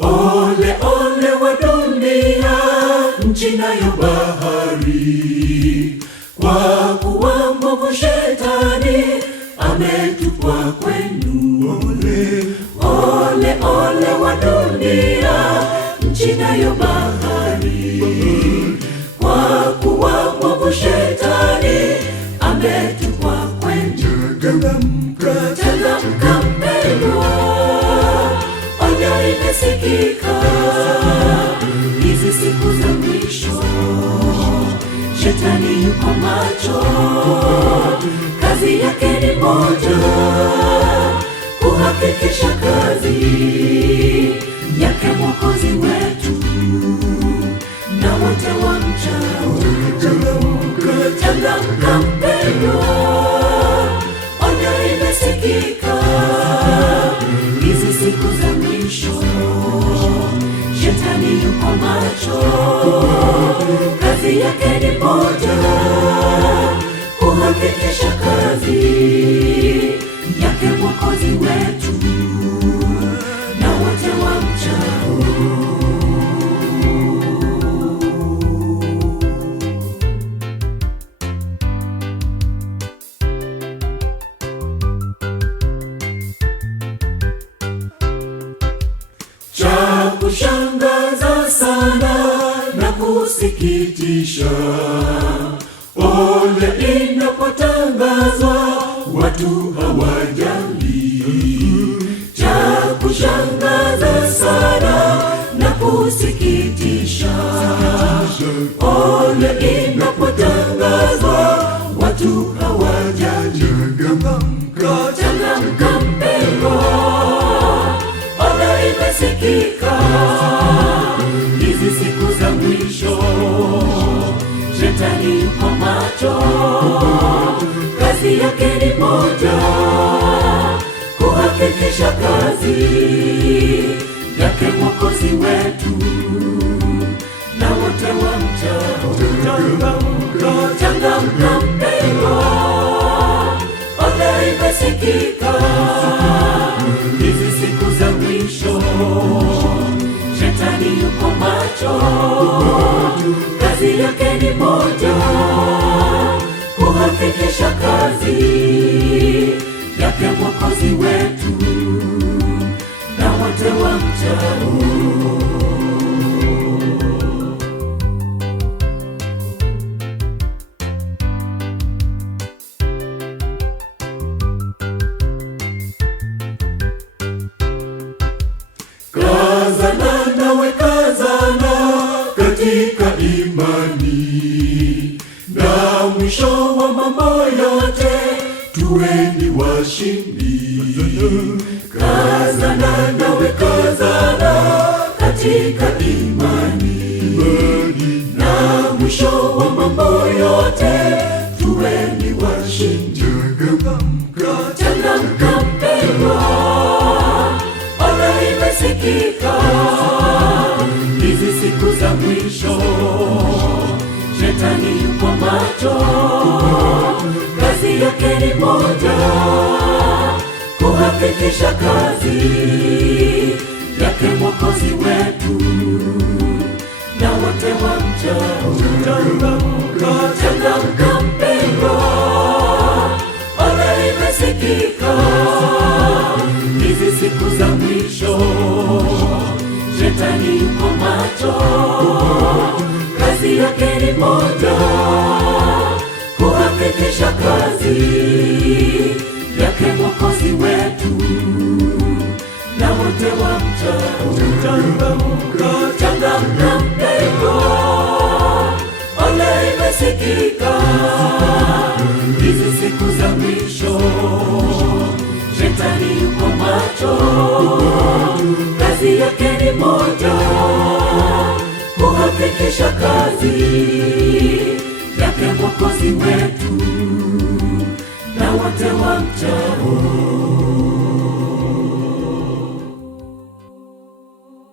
Ole ole wa dunia, nchi nayo bahari, kwa kuwa mwovu Shetani ametupwa kwenu. Ole ole ole wa dunia, nchi nayo bahari, kwa kuwa mwovu Shetani ametupwa kwenu. Changamka mpendwa, onyo imesikika, hizi siku za mwisho Shetani yuko macho, kazi yake ni moja, kuhakikisha kazi yake Mwokozi wetu na wote wamchao. Changamka mpendwa, onyo imesikika, hizi siku za mwisho Shetani yuko macho, kazi yake ni moja, kuhakikisha kazi yake Mwokozi wetu na wote wamchao. Cha kushangaza sana na kusikitisha, ole inapotangazwa watu hawajali. Cha kushangaza sana na kusikitisha, ole inapotangazwa watu hawajali. Changamka mpendwa, onyo imesikika, hizi siku za mwisho Shetani yuko macho, kazi yake ni moja, kuhakikisha kazi yake Mwokozi wetu na wote wamchao. Changamka mpendwa, onyo imesikika, hizi siku za mwisho Shetani yuko macho, kazi yake ni moja, kuhakikisha kazi yake Mwokozi wetu na wote wamchao. Kazana nawe kazana katika imani, na mwisho wa mambo yote tuweni washindi. Kazana nawe kazana katika imani, na mwisho wa mambo yote tuweni washindi. Changamka mpendwa, onyo imesikika, hizi siku za mwisho Shetani yuko macho, kazi yake ni moja, kuhakikisha kazi yake Mwokozi wetu na wote wamchao. Changamka mpendwa, onyo imesikika, hizi siku za mwisho Shetani yuko macho, kazi yake ni moja, kuhakikisha kazi yake Mwokozi wetu na wote wamchao. Changamka mpendwa, onyo imesikika, hizi siku za mwisho Shetani yuko macho, kazi yake ni moja, kuhakikisha kazi yake Mwokozi wetu na wote wamchao.